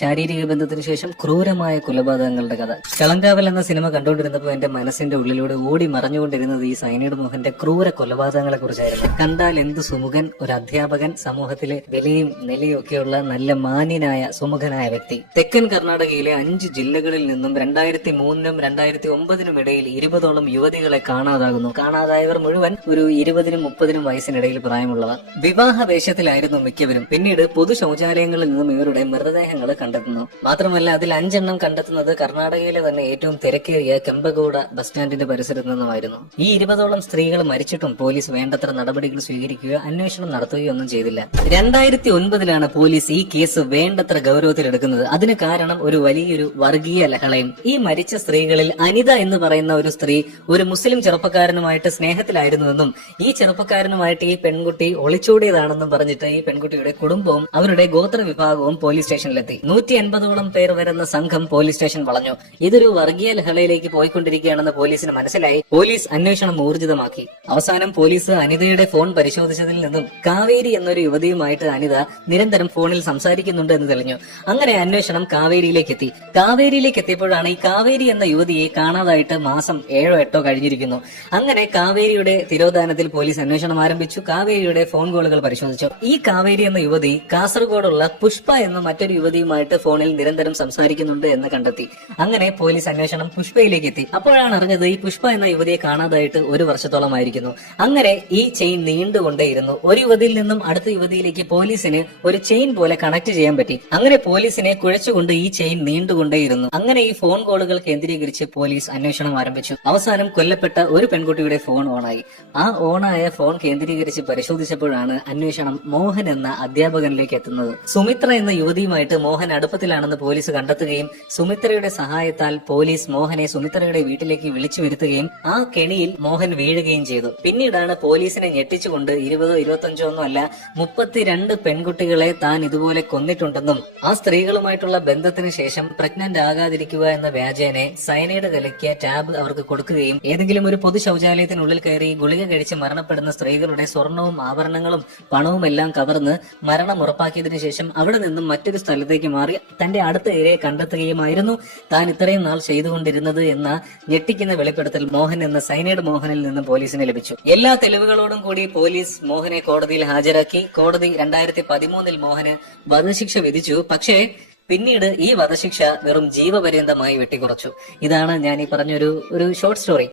ശാരീരിക ബന്ധത്തിന് ശേഷം ക്രൂരമായ കൊലപാതകങ്ങളുടെ കഥ. കളങ്കാവൽ എന്ന സിനിമ കണ്ടുകൊണ്ടിരുന്നപ്പോൾ എന്റെ മനസ്സിന്റെ ഉള്ളിലൂടെ ഓടി മറഞ്ഞുകൊണ്ടിരുന്നത് ഈ സൈനൈഡ് മോഹന്റെ ക്രൂര കൊലപാതകങ്ങളെ കുറിച്ചായിരുന്നു. കണ്ടാൽ എന്ത് സുമുഖൻ, ഒരു അധ്യാപകൻ, സമൂഹത്തിലെ വിലയും നിലയും ഒക്കെയുള്ള നല്ല മാന്യനായ സുമുഖനായ വ്യക്തി. തെക്കൻ കർണാടകയിലെ 5 ജില്ലകളിൽ നിന്നും 2003-നും 2009-നും ഇടയിൽ 20ഓളം യുവതികളെ കാണാതാകുന്നു. കാണാതായവർ മുഴുവൻ ഒരു 20-നും 30-നും വയസ്സിനിടയിൽ പ്രായമുള്ളവർ. വിവാഹ വേഷത്തിലായിരുന്നു മിക്കവരും. പിന്നീട് പൊതു ശൗചാലയങ്ങളിൽ നിന്നും ഇവരുടെ മൃതദേഹങ്ങൾ കണ്ടെത്തുന്നു. മാത്രമല്ല അതിൽ 5 എണ്ണം കണ്ടെത്തുന്നത് കർണാടകയിലെ തന്നെ ഏറ്റവും തിരക്കേറിയ കെമ്പഗൌഡ ബസ് സ്റ്റാൻഡിന്റെ പരിസരത്ത് നിന്നുമായിരുന്നു. ഈ 20ഓളം സ്ത്രീകൾ മരിച്ചിട്ടും പോലീസ് വേണ്ടത്ര നടപടികൾ സ്വീകരിക്കുകയോ അന്വേഷണം നടത്തുകയോ ഒന്നും ചെയ്തില്ല. 2009-ലാണ് പോലീസ് ഈ കേസ് വേണ്ടത്ര ഗൗരവത്തിലെടുക്കുന്നത്. അതിന് കാരണം ഒരു വലിയൊരു വർഗീയ ലഹളയും. ഈ മരിച്ച സ്ത്രീകളിൽ അനിത എന്ന് പറയുന്ന ഒരു സ്ത്രീ ഒരു മുസ്ലിം ചെറുപ്പക്കാരനുമായിട്ട് സ്നേഹത്തിലായിരുന്നുവെന്നും ഈ ചെറുപ്പക്കാരനുമായിട്ട് ഈ പെൺകുട്ടി ഒളിച്ചോടിയതാണെന്നും പറഞ്ഞിട്ട് ഈ പെൺകുട്ടിയുടെ കുടുംബവും അവരുടെ ഗോത്ര വിഭാഗവും പോലീസ് സ്റ്റേഷനിലെത്തി. 150ഓളം പേർ വരുന്ന സംഘം പോലീസ് സ്റ്റേഷൻ വളഞ്ഞു. ഇതൊരു വർഗീയ ലഹളയിലേക്ക് പോയിക്കൊണ്ടിരിക്കുകയാണെന്ന് പോലീസിന് മനസ്സിലായി. പോലീസ് അന്വേഷണം ഊർജിതമാക്കി. അവസാനം പോലീസ് അനിതയുടെ ഫോൺ പരിശോധിച്ചതിൽ നിന്നും കാവേരി എന്നൊരു യുവതിയുമായിട്ട് അനിത നിരന്തരം ഫോണിൽ സംസാരിക്കുന്നുണ്ട് എന്ന് തെളിഞ്ഞു. അങ്ങനെ അന്വേഷണം കാവേരിയിലേക്ക് എത്തി. കാവേരിയിലേക്ക് എത്തിയപ്പോഴാണ് ഈ കാവേരി എന്ന യുവതിയെ കാണാതായിട്ട് മാസം 7 or 8 കഴിഞ്ഞിരിക്കുന്നു. അങ്ങനെ കാവേരിയുടെ തിരോധാനത്തിൽ പോലീസ് അന്വേഷണം ആരംഭിച്ചു. കാവേരിയുടെ ഫോൺ കോളുകൾ പരിശോധിച്ചു. ഈ കാവേരി എന്ന യുവതി കാസർഗോഡുള്ള പുഷ്പ എന്ന മറ്റൊരു യുവതിയുമായിട്ട് ഫോണിൽ നിരന്തരം സംസാരിക്കുന്നുണ്ട് എന്ന് കണ്ടെത്തി. അങ്ങനെ പോലീസ് അന്വേഷണം പുഷ്പയിലേക്ക് എത്തി. അപ്പോഴാണ് അറിഞ്ഞത് ഈ പുഷ്പ എന്ന യുവതിയെ കാണാതായിട്ട് 1 വർഷത്തോളമായിരിക്കുന്നു. അങ്ങനെ ഈ ചെയിൻ നീണ്ടുകൊണ്ടേയിരുന്നു. ഒരു യുവതിയിൽ നിന്നും അടുത്ത യുവതിയിലേക്ക് പോലീസിന് ഒരു ചെയിൻ പോലെ കണക്ട് ചെയ്യാൻ പറ്റി. അങ്ങനെ പോലീസിനെ കുഴച്ചുകൊണ്ട് ഈ ചെയിൻ നീണ്ടുകൊണ്ടേയിരുന്നു. അങ്ങനെ ഈ ഫോൺ കോളുകൾ കേന്ദ്രീകരിച്ച് പോലീസ് അന്വേഷണം ആരംഭിച്ചു. അവസാനം കൊല്ലപ്പെട്ട ഒരു പെൺകുട്ടിയുടെ ഫോൺ ഓണായി. ആ ഓണായ ഫോൺ കേന്ദ്രീകരിച്ച് പരിശോധിച്ചപ്പോഴാണ് അന്വേഷണം മോഹൻ എന്ന അധ്യാപകനിലേക്ക് എത്തുന്നത്. സുമിത്ര എന്ന യുവതിയുമായിട്ട് മോഹൻ അടുപ്പത്തിലാണെന്ന് പോലീസ് കണ്ടെത്തുകയും സുമിത്രയുടെ സഹായത്താൽ പോലീസ് മോഹനെ സുമിത്രയുടെ വീട്ടിലേക്ക് വിളിച്ചു വരുത്തുകയും ആ കെണിയിൽ മോഹൻ വീഴുകയും ചെയ്തു. പിന്നീടാണ് പോലീസിനെ ഞെട്ടിച്ചുകൊണ്ട് 20 or 25 ഒന്നും അല്ല 32 പെൺകുട്ടികളെ താൻ ഇതുപോലെ കൊന്നിട്ടുണ്ടെന്നും ആ സ്ത്രീകളുമായിട്ടുള്ള ബന്ധത്തിന് ശേഷം പ്രഗ്നന്റ് ആകാതിരിക്കുക എന്ന വ്യാജേനെ സയനൈഡ് കലക്കിയ ടാബ് അവർക്ക് കൊടുക്കുകയും ഏതെങ്കിലും ഒരു പൊതു ശൗചാലയത്തിനുള്ളിൽ കയറി ഗുളിക കഴിച്ച് മരണപ്പെടുന്ന സ്ത്രീകളുടെ സ്വർണവും ആഭരണങ്ങളും പണവും എല്ലാം കവർന്ന് മരണം ഉറപ്പാക്കിയതിനു ശേഷം അവിടെ നിന്നും മറ്റൊരു സ്ഥലത്തേക്ക് മാറി തന്റെ അടുത്ത ഏരിയയെ കണ്ടെത്തുകയുമായിരുന്നു താൻ ഇത്രയും നാൾ ചെയ്തുകൊണ്ടിരുന്നത് എന്ന ഞെട്ടിക്കുന്ന വെളിപ്പെടുത്തൽ മോഹൻ എന്ന സൈനൈഡ് മോഹനിൽ നിന്ന് പോലീസിന് ലഭിച്ചു. എല്ലാ തെളിവുകളോടും കൂടി പോലീസ് മോഹനെ കോടതിയിൽ ഹാജരാക്കി. കോടതി 2013-ൽ മോഹന് വധശിക്ഷ വിധിച്ചു. പക്ഷേ പിന്നീട് ഈ വധശിക്ഷ വെറും ജീവപര്യന്തമായി വെട്ടിക്കുറച്ചു. ഇതാണ് ഞാൻ ഈ പറഞ്ഞൊരു ഷോർട്ട് സ്റ്റോറി.